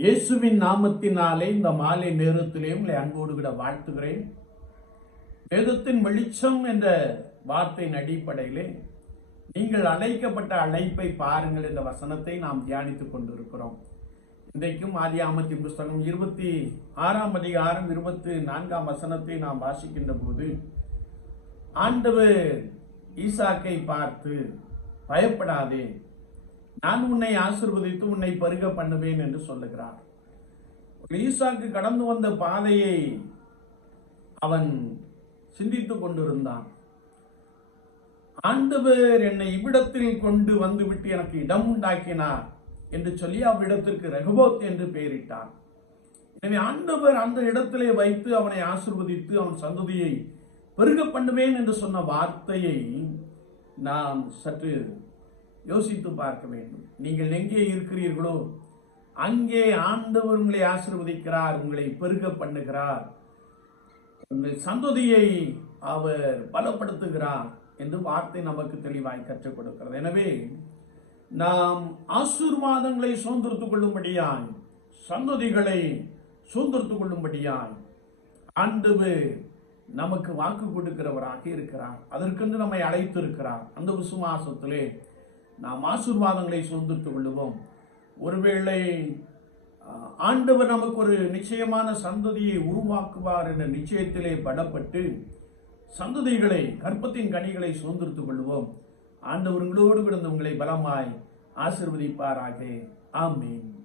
இயேசுவின் நாமத்தினாலே இந்த மாலை நேரத்திலே உங்களை அன்போடு விட வாழ்த்துகிறேன். வேதத்தின் வெளிச்சம் என்ற வார்த்தையின் அடிப்படையிலே நீங்கள் அழைக்கப்பட்ட அழைப்பை பாருங்கள் என்ற வசனத்தை நாம் தியானித்துக் கொண்டிருக்கிறோம். இன்றைக்கும் ஆதியாமத்தின் புஸ்தகம் இருபத்தி ஆறாம் அதிகாரம் இருபத்தி நான்காம் வசனத்தை நாம் வாசிக்கின்ற போது ஆண்டவர் ஈசாக்கை பார்த்து பயப்படாதே நான் உன்னை ஆசிர்வதித்து உன்னை பருக பண்ணுவேன் என்று சொல்லுகிறார். ஈசாக்கு கடந்து வந்த பாதையை அவன் சிந்தித்துக் கொண்டிருந்தான். ஆண்டவர் என்னை இவ்விடத்தில் கொண்டு வந்துவிட்டு எனக்கு இடம் உண்டாக்கினார் என்று சொல்லி அவ்விடத்திற்கு ரகுபோத் என்று பெயரிட்டார். எனவே ஆண்டவர் அந்த இடத்திலே வைத்து அவனை ஆசிர்வதித்து அவன் சந்ததியை பெருக பண்ணுவேன் என்று சொன்ன வார்த்தையை நாம் சற்று யோசித்து பார்க்க வேண்டும். நீங்கள் எங்கே இருக்கிறீர்களோ அங்கே ஆண்டவர் உங்களை ஆசிர்வதிக்கிறார் உங்களை பெருக பண்ணுகிறார். உங்கள் சந்ததியை அவர் பலப்படுத்துகிறார் என்று வார்த்தை நமக்கு தெளிவாய் கற்றுக் கொடுக்கிறது. எனவே நாம் ஆசீர்வாதங்களை சுதந்திரத்துக் கொள்ளும்படியாய் சந்ததிகளை சுதந்திரத்துக் கொள்ளும்படியாய் ஆண்டவு நமக்கு வாக்கு கொடுக்கிறவராக இருக்கிறார். அதற்கென்று நம்மை அழைத்து இருக்கிறார் அந்த விசுவாசத்திலே நாம் ஆசீர்வாதங்களை சுதந்திரத்துக் கொள்ளுவோம் ஒருவேளை ஆண்டவர் நமக்கு ஒரு நிச்சயமான சந்ததியை உருவாக்குவார் என்ற நிச்சயத்திலே படப்பட்டு சந்ததிகளை கற்பத்தின் கனிகளை சுதந்திரத்துக் கொள்வோம் ஆண்டவர்களோடு உங்களோடு உங்களை பலமாய் ஆசிர்வதிப்பாராக. ஆமீன்.